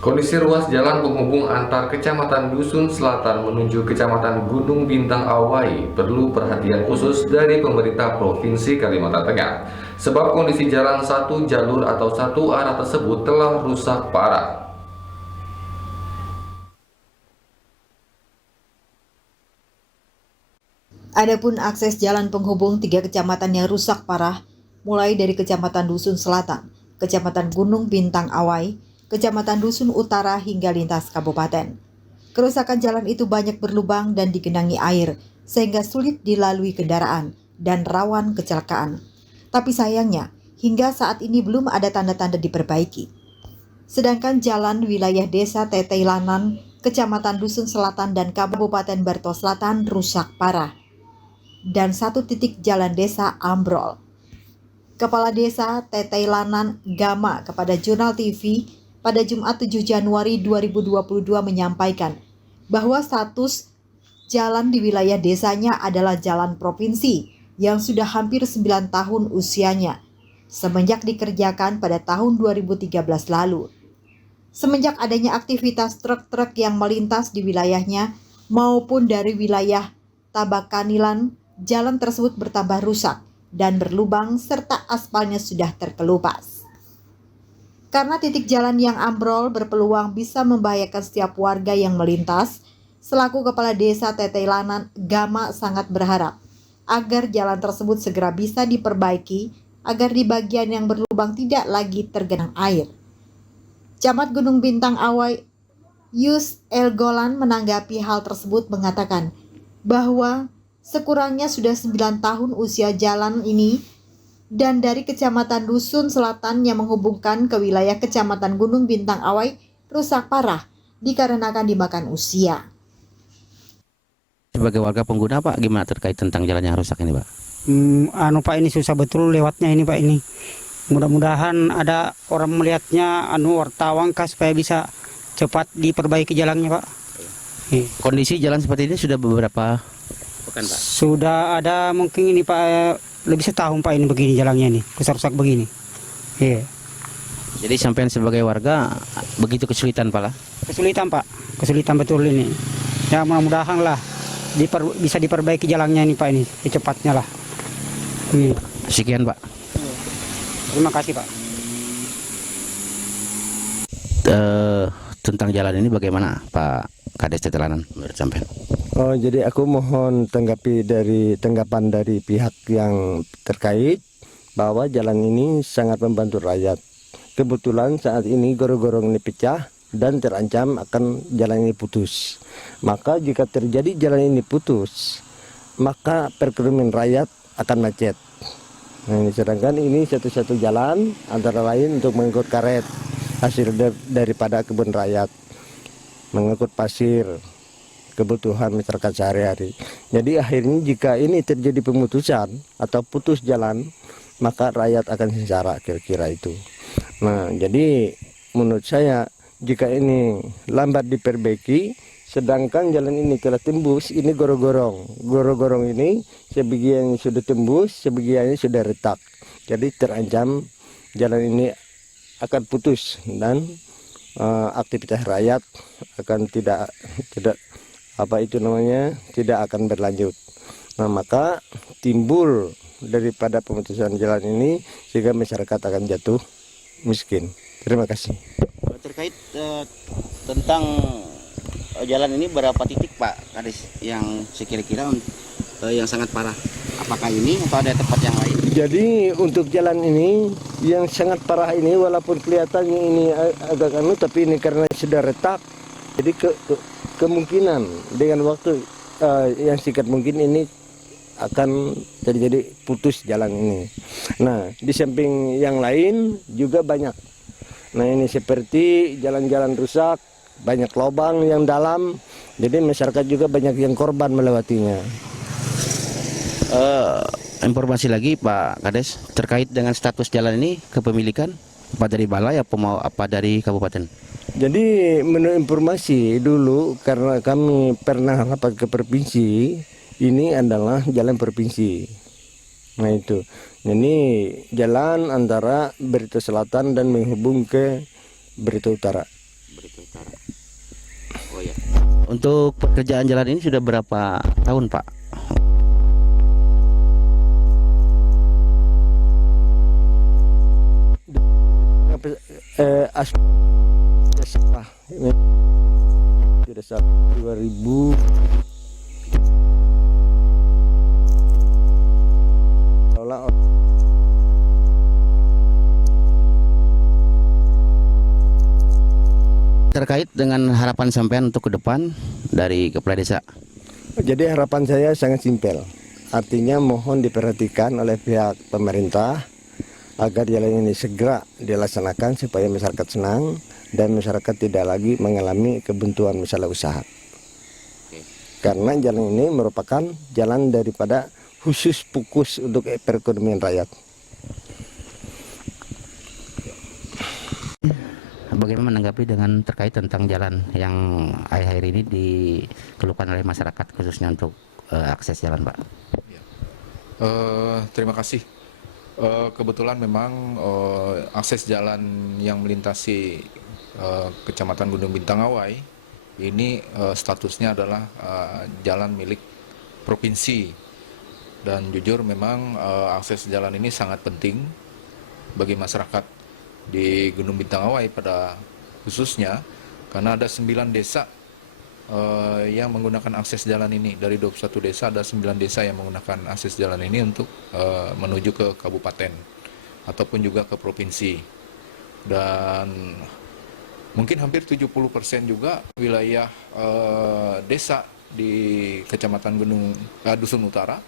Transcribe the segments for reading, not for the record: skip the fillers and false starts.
Kondisi ruas jalan penghubung antar Kecamatan Dusun Selatan menuju Kecamatan Gunung Bintang Awai perlu perhatian khusus dari pemerintah Provinsi Kalimantan Tengah. Sebab kondisi jalan satu jalur atau satu arah tersebut telah rusak parah. Adapun akses jalan penghubung 3 kecamatan yang rusak parah, mulai dari Kecamatan Dusun Selatan, Kecamatan Gunung Bintang Awai, Kecamatan Dusun Utara hingga lintas kabupaten. Kerusakan jalan itu banyak berlubang dan digenangi air, sehingga sulit dilalui kendaraan dan rawan kecelakaan. Tapi sayangnya, hingga saat ini belum ada tanda-tanda diperbaiki. Sedangkan jalan wilayah desa Teteilanan, Kecamatan Dusun Selatan dan Kabupaten Barto Selatan rusak parah dan 1 titik jalan desa ambrol. Kepala Desa Teteilanan Gama kepada Jurnal TV pada Jumat 7 Januari 2022 menyampaikan bahwa status jalan di wilayah desanya adalah jalan provinsi yang sudah hampir 9 tahun usianya, semenjak dikerjakan pada tahun 2013 lalu. Semenjak adanya aktivitas truk-truk yang melintas di wilayahnya maupun dari wilayah Tabakanilan, jalan tersebut bertambah rusak dan berlubang serta aspalnya sudah terkelupas. Karena titik jalan yang ambrol berpeluang bisa membahayakan setiap warga yang melintas, selaku Kepala Desa Teteilanan Gama sangat berharap agar jalan tersebut segera bisa diperbaiki agar di bagian yang berlubang tidak lagi tergenang air. Camat Gunung Bintang Awai Yus El Golan menanggapi hal tersebut mengatakan bahwa sekurangnya sudah 9 tahun usia jalan ini dan dari Kecamatan Dusun Selatan yang menghubungkan ke wilayah Kecamatan Gunung Bintang Awai rusak parah dikarenakan dimakan usia. Sebagai warga pengguna Pak, gimana terkait tentang jalan yang rusak ini Pak? Pak, ini susah betul lewatnya ini Pak ini. Mudah-mudahan ada orang melihatnya wartawan kah supaya bisa cepat diperbaiki jalannya Pak. Kondisi jalan seperti ini sudah beberapa pekan Pak? Sudah ada mungkin ini Pak, lebih setahun Pak ini begini jalannya ini, rusak-rusak begini. Iya. Jadi sampean sebagai warga begitu kesulitan Pak lah? Kesulitan Pak, kesulitan betul ini. Ya mudah-mudahan lah bisa diperbaiki jalannya ini Pak ini, secepatnya lah. Sekian Pak. Terima kasih Pak. Tentang jalan ini bagaimana Pak Kades Teteilanan menurut sampean? Oh, jadi aku mohon tanggapan dari pihak yang terkait bahwa jalan ini sangat membantu rakyat. Kebetulan saat ini gorong-gorong ini pecah dan terancam akan jalan ini putus. Maka jika terjadi jalan ini putus, maka perekonomian rakyat akan macet. Nah, sedangkan ini satu-satu jalan antara lain untuk mengangkut karet hasil daripada kebun rakyat, mengangkut pasir, kebutuhan masyarakat sehari-hari. Jadi akhirnya jika ini terjadi pemutusan atau putus jalan, maka rakyat akan sengsara kira-kira itu. Nah, jadi menurut saya jika ini lambat diperbaiki, sedangkan jalan ini telah tembus, ini gorong-gorong ini sebagian sudah tembus, sebagiannya sudah retak. Jadi terancam jalan ini akan putus dan aktivitas rakyat akan tidak tidak akan berlanjut. Nah, maka timbul daripada pemutusan jalan ini sehingga masyarakat akan jatuh miskin. Terima kasih. Terkait tentang jalan ini berapa titik Pak Kades yang sekira-kira yang sangat parah? Apakah ini atau ada tempat yang lain? Jadi untuk jalan ini yang sangat parah ini walaupun kelihatannya ini agak tapi ini karena sudah retak. Jadi kemungkinan dengan waktu yang singkat mungkin ini akan terjadi putus jalan ini. Nah, di samping yang lain juga banyak. Nah, ini seperti jalan-jalan rusak, banyak lubang yang dalam, jadi masyarakat juga banyak yang korban melewatinya. Informasi lagi Pak Kades terkait dengan status jalan ini kepemilikan apa dari balai apa dari kabupaten? Jadi menurut informasi dulu karena kami pernah rapat ke provinsi, ini adalah jalan provinsi. Nah itu, ini jalan antara Barito Selatan dan menghubung ke Barito Utara. Untuk pekerjaan jalan ini sudah berapa tahun, Pak? Desa desa 2000 olah Terkait dengan harapan sampean untuk ke depan dari Kepala Desa. Jadi harapan saya sangat simpel. Artinya mohon diperhatikan oleh pihak pemerintah agar jalan ini segera dilaksanakan supaya masyarakat senang dan masyarakat tidak lagi mengalami kebuntuan masalah usaha. Karena jalan ini merupakan jalan daripada khusus fokus untuk perekonomian rakyat. Bagaimana menanggapi dengan terkait tentang jalan yang akhir-akhir ini dikeluhkan oleh masyarakat khususnya untuk akses jalan, Pak? Terima kasih. Kebetulan memang akses jalan yang melintasi Kecamatan Gunung Bintang Awai ini statusnya adalah jalan milik provinsi, dan jujur memang akses jalan ini sangat penting bagi masyarakat di Gunung Bintang Awai pada khususnya, karena ada 9 desa yang menggunakan akses jalan ini. Dari 21 desa ada 9 desa yang menggunakan akses jalan ini untuk menuju ke kabupaten ataupun juga ke provinsi. Dan mungkin hampir 70% juga wilayah desa di Kecamatan Dusun Utara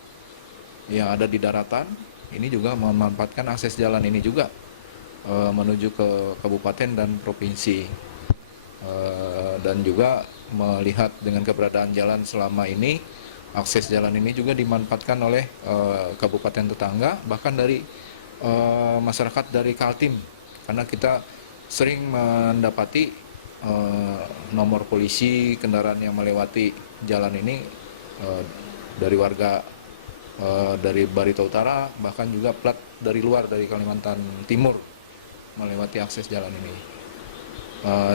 yang ada di daratan ini juga memanfaatkan akses jalan ini juga menuju ke kabupaten dan provinsi. Dan juga melihat dengan keberadaan jalan selama ini, akses jalan ini juga dimanfaatkan oleh kabupaten tetangga, bahkan dari masyarakat dari Kaltim, karena kita sering mendapati nomor polisi kendaraan yang melewati jalan ini dari warga dari Barito Utara, bahkan juga plat dari luar, dari Kalimantan Timur melewati akses jalan ini.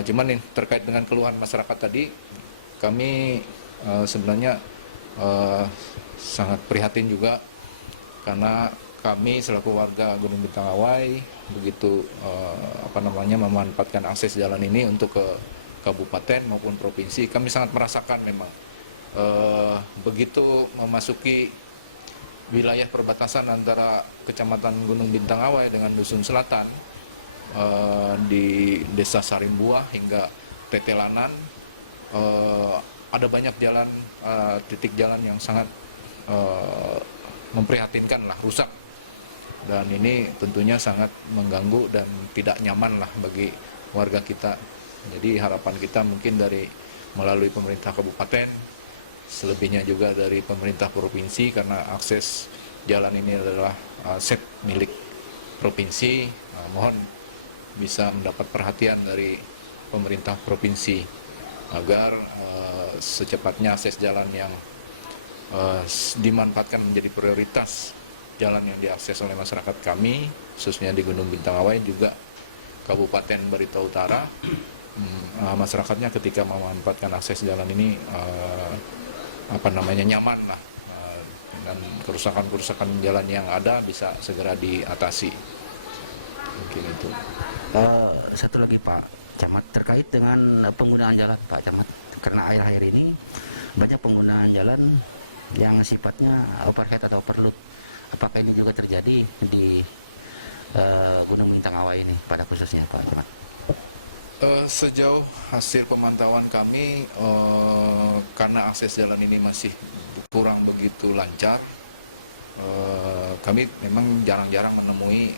Cuman nih, terkait dengan keluhan masyarakat tadi, kami sebenarnya sangat prihatin juga, karena kami selaku warga Gunung Bintang Awai begitu memanfaatkan akses jalan ini untuk ke kabupaten maupun provinsi. Kami sangat merasakan memang begitu memasuki wilayah perbatasan antara Kecamatan Gunung Bintang Awai dengan Dusun Selatan, di Desa Sarimbuah hingga Tetelanan, ada banyak jalan, titik jalan yang sangat memprihatinkan lah, rusak, dan ini tentunya sangat mengganggu dan tidak nyaman lah bagi warga kita. Jadi harapan kita mungkin dari melalui pemerintah kabupaten, selebihnya juga dari pemerintah provinsi, karena akses jalan ini adalah aset milik provinsi, mohon bisa mendapat perhatian dari pemerintah provinsi agar secepatnya akses jalan yang dimanfaatkan menjadi prioritas jalan yang diakses oleh masyarakat kami, khususnya di Gunung Bintang Awai, juga Kabupaten Barito Utara. Masyarakatnya ketika memanfaatkan akses jalan ini nyaman lah, dan kerusakan jalan yang ada bisa segera diatasi. Mungkin itu. Satu lagi, Pak Camat, terkait dengan penggunaan jalan, Pak Camat, karena akhir-akhir ini banyak penggunaan jalan yang sifatnya overhead atau overload. Apakah ini juga terjadi di Gunung Bintang Awai ini pada khususnya, Pak Camat? Sejauh hasil pemantauan kami, karena akses jalan ini masih kurang begitu lancar, kami memang jarang-jarang menemui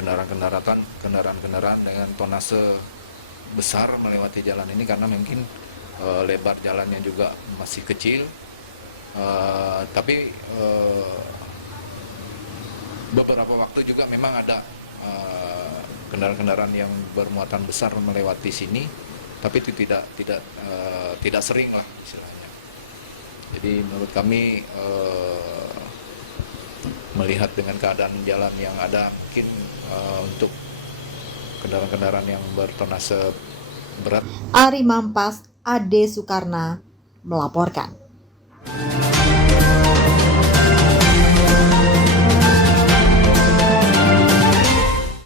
kendaraan-kendaraan dengan tonase besar melewati jalan ini, karena mungkin lebar jalannya juga masih kecil. Tapi beberapa waktu juga memang ada kendaraan-kendaraan yang bermuatan besar melewati sini, tapi itu tidak sering lah istilahnya. Jadi menurut kami melihat dengan keadaan jalan yang ada, mungkin untuk kendaraan-kendaraan yang bertonase berat. Ari Mampas, Ade Sukarna, melaporkan.